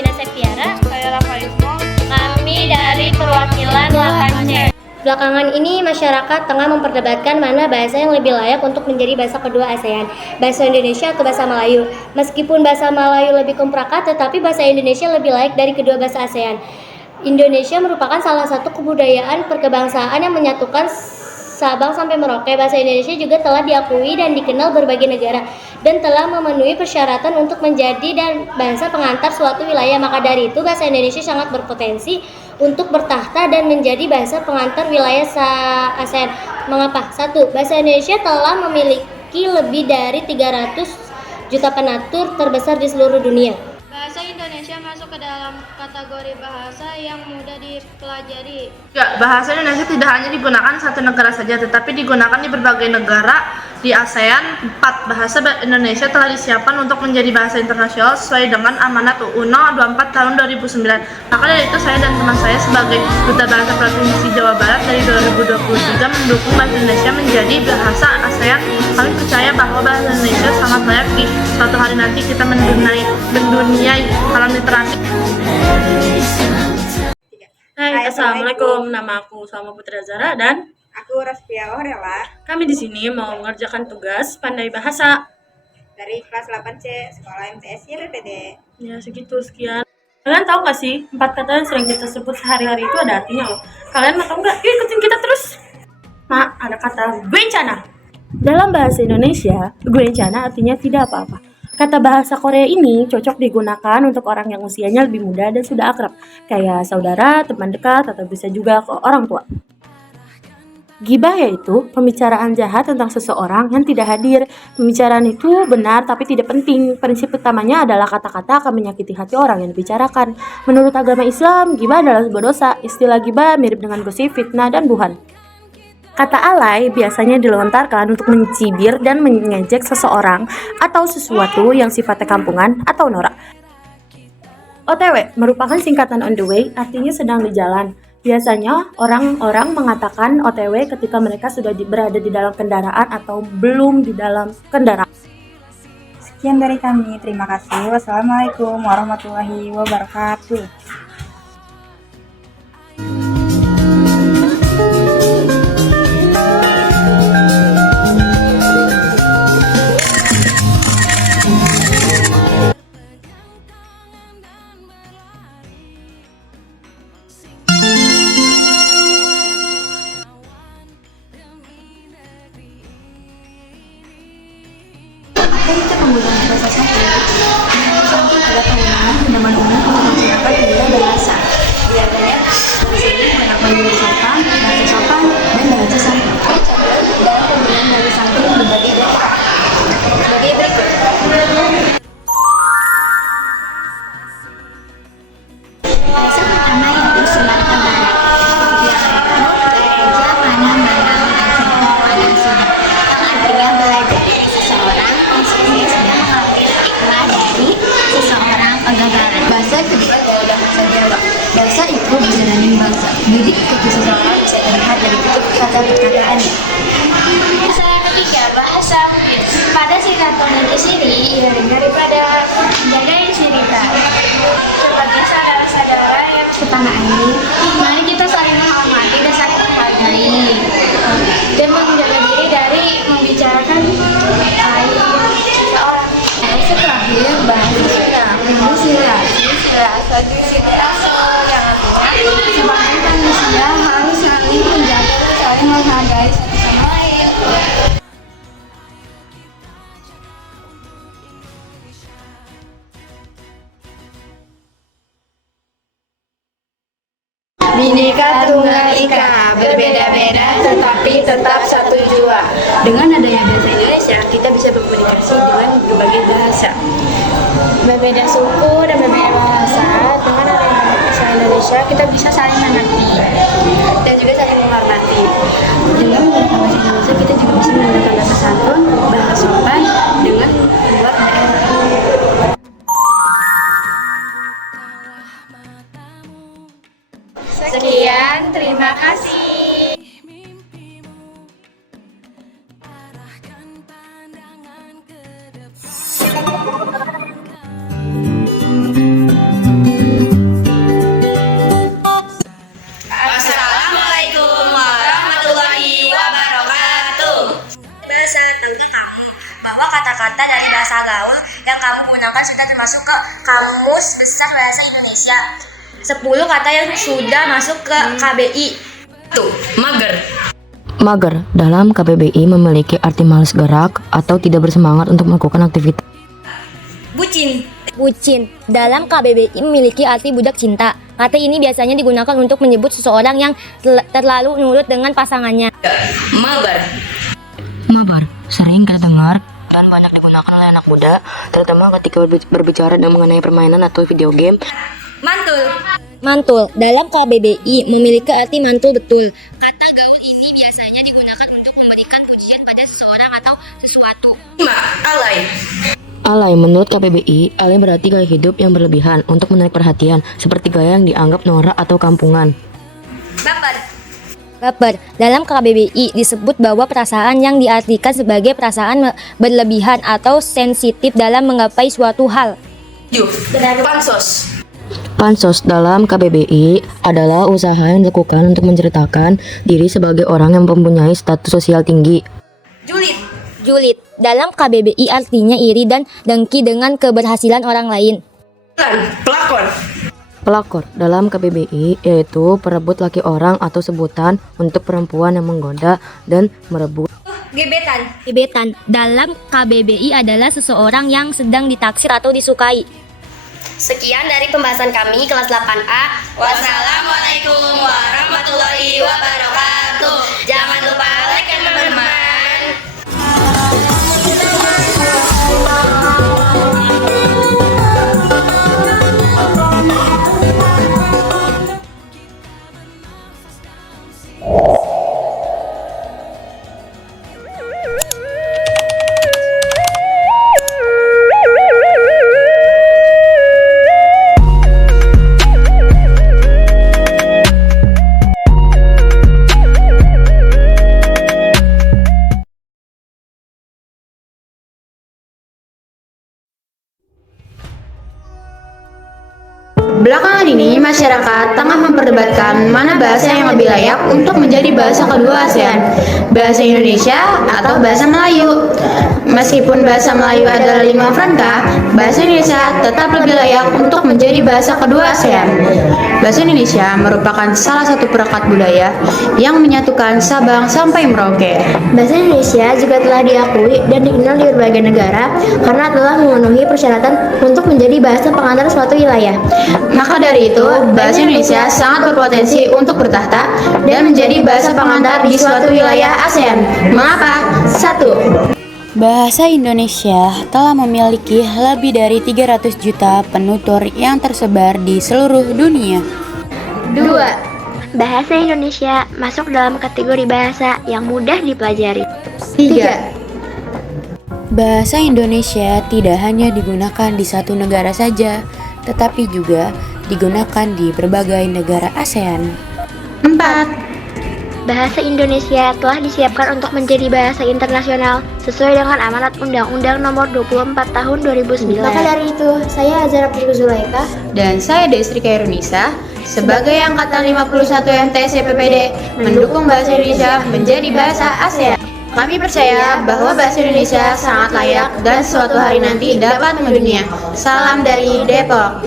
Wina Septiara. Saya Rafaismo. Kami dari perwakilan 8C. Belakangan ini masyarakat tengah memperdebatkan mana bahasa yang lebih layak untuk menjadi bahasa kedua ASEAN, bahasa Indonesia atau bahasa Melayu. Meskipun bahasa Melayu lebih komprakat, tetapi bahasa Indonesia lebih layak dari kedua bahasa ASEAN. Indonesia merupakan salah satu kebudayaan perkebangsaan yang menyatukan Sabang sampai Merauke. Bahasa Indonesia juga telah diakui dan dikenal berbagai negara dan telah memenuhi persyaratan untuk menjadi dan bahasa pengantar suatu wilayah. Maka dari itu bahasa Indonesia sangat berpotensi untuk bertahta dan menjadi bahasa pengantar wilayah ASEAN. Mengapa? 1. Bahasa Indonesia telah memiliki lebih dari 300 juta penutur terbesar di seluruh dunia. Bahasa Indonesia masuk ke dalam kategori bahasa yang mudah dipelajari. Ya, bahasa Indonesia tidak hanya digunakan satu negara saja, tetapi digunakan di berbagai negara di ASEAN. 4. Bahasa Indonesia telah disiapkan untuk menjadi bahasa internasional sesuai dengan amanat UU No. 24 tahun 2009. Maka dari itu saya dan teman saya sebagai Duta Bahasa Provinsi Jawa Barat dari 2023 mendukung bahasa Indonesia menjadi bahasa ASEAN. Kami percaya bahwa bahasa Indonesia sangat layak di suatu hari nanti kita menduniai alam literasi. Hai, assalamualaikum. Nama aku Salma Putra Zara dan aku Rastia Orela. Kami di sini mau mengerjakan tugas pandai bahasa dari kelas 8C Sekolah MTS YPD. Ya, sekian. Kalian tahu gak sih 4 kata yang sering kita sebut sehari-hari itu ada artinya loh. Kalian mau tahu nggak? Yuk ikutin kita terus. Nah, ada kata bencana. Dalam bahasa Indonesia, bencana artinya tidak apa-apa. Kata bahasa Korea ini cocok digunakan untuk orang yang usianya lebih muda dan sudah akrab, kayak saudara, teman dekat, atau bisa juga ke orang tua. Gibah yaitu pembicaraan jahat tentang seseorang yang tidak hadir. Pembicaraan itu benar tapi tidak penting. Prinsip utamanya adalah kata-kata akan menyakiti hati orang yang dibicarakan. Menurut agama Islam, gibah adalah sebuah dosa. Istilah gibah mirip dengan gosip, fitnah, dan buhan. Kata alay biasanya dilontarkan untuk mencibir dan mengejek seseorang atau sesuatu yang sifatnya kampungan atau norak. OTW merupakan singkatan on the way, artinya sedang di jalan. Biasanya orang-orang mengatakan OTW ketika mereka sudah berada di dalam kendaraan atau belum di dalam kendaraan. Sekian dari kami, terima kasih. Wassalamualaikum warahmatullahi wabarakatuh. Kita menggunakan bahasa samping. Bahasa samping adalah penggunaan pedoman umum untuk masyarakat menilai bahasa. Biasanya di sini banyak menjadi sopan, bahasa sopan, dan bahasa samping. Contoh dalam penggunaan bahasa samping berbagai daerah. Sebagai berikut. Bahasa pertama yaitu Sumatera Barat. Yaitu belajar mana menang dan sedang mana sudah. Artinya belajar dari seseorang yang sukses dan mengambil hikmah dari seseorang kegagalan. Bahasa kedua adalah bahasa Jawa. Bahasa itu bersanding bangsa. Jadi kecil seseorang bisa dilihat dari tutur kata perkataannya. Bahasa yang ketiga, bahasa mungkin. Pada singkatan di sini, daripada jaga cerita. Sebagai saudara-saudara yang Pertanyaan mari kita saling menghormati dan saling menghargai dan menjaga diri dari membicarakan aib seseorang. bahasa terakhir bahasa Sunda. Sebagai manusia harus saling menjaga dan saling menghargai satu sama lain. Bhinneka Tunggal Ika, berbeda-beda tetapi tetap satu jua. Dengan adanya bahasa Indonesia, kita bisa berkomunikasi dengan berbagai bahasa. Berbeda suku dan berbeda bahasa, dengan adanya bahasa Indonesia kita bisa saling mengerti Dan juga saling menghormati. Dengan menggunakan bahasa Indonesia, kita juga bisa menggunakan bahasa santun, bahasa sopan, dengan membuat daerah. Sekian, terima kasih. Thank you. bahkan sudah termasuk ke Kamus Besar Bahasa Indonesia. 10 kata yang sudah masuk ke KBI. Tuh, mager. Mager dalam KBBI memiliki arti malas gerak atau tidak bersemangat untuk melakukan aktivitas. Bucin. Bucin dalam KBBI memiliki arti budak cinta. Kata ini biasanya digunakan untuk menyebut seseorang yang terlalu nurut dengan pasangannya. Mabar. Mabar sering kita dengar dan banyak digunakan oleh anak muda, terutama ketika berbicara mengenai permainan atau video game. Mantul. Mantul dalam KBBI memiliki arti mantul betul. Kata gaul ini biasanya digunakan untuk memberikan pujian pada seseorang atau sesuatu. 5. Alay. Alay menurut KBBI, alay berarti gaya hidup yang berlebihan untuk menarik perhatian, seperti gaya yang dianggap norak atau kampungan. Baper. Baper dalam KBBI disebut bahwa perasaan yang diartikan sebagai perasaan berlebihan atau sensitif dalam menggapai suatu hal. 7. Pansos. Pansos dalam KBBI adalah usaha yang dilakukan untuk menceritakan diri sebagai orang yang mempunyai status sosial tinggi. Julid. Julid dalam KBBI artinya iri dan dengki dengan keberhasilan orang lain. 9. Pelakor. Pelakor dalam KBBI yaitu perebut laki orang atau sebutan untuk perempuan yang menggoda dan merebut. Gebetan. Gebetan dalam KBBI adalah seseorang yang sedang ditaksir atau disukai. Sekian dari pembahasan kami kelas 8A. Wassalamualaikum warahmatullahi wabarakatuh. Jangan lupa like ya teman-teman. Belakangan ini, masyarakat tengah memperdebatkan mana bahasa yang lebih layak untuk menjadi bahasa kedua ASEAN, bahasa Indonesia atau bahasa Melayu. Meskipun bahasa Melayu adalah lingua franca, bahasa Indonesia tetap lebih layak untuk menjadi bahasa kedua ASEAN. Bahasa Indonesia merupakan salah satu perekat budaya yang menyatukan Sabang sampai Merauke. Bahasa Indonesia juga telah diakui dan dikenal di berbagai negara karena telah memenuhi persyaratan untuk menjadi bahasa pengantar suatu wilayah. Maka dari itu, bahasa Indonesia sangat berpotensi untuk bertahta dan menjadi bahasa pengantar di suatu wilayah ASEAN. Mengapa? 1. Bahasa Indonesia telah memiliki lebih dari 300 juta penutur yang tersebar di seluruh dunia. 2. Bahasa Indonesia masuk dalam kategori bahasa yang mudah dipelajari. 3. Bahasa Indonesia tidak hanya digunakan di satu negara saja, tetapi juga digunakan di berbagai negara ASEAN. 4. Bahasa Indonesia telah disiapkan untuk menjadi bahasa internasional sesuai dengan amanat Undang-Undang Nomor 24 Tahun 2009. Maka dari itu, saya Azhar Abdul Zulaika Dan saya Destri Kairunisa sebagai angkatan 51 MTS PPD mendukung bahasa Indonesia menjadi bahasa ASEAN. Kami percaya bahwa bahasa Indonesia sangat layak dan suatu hari nanti dapat mendunia. Salam dari Depok.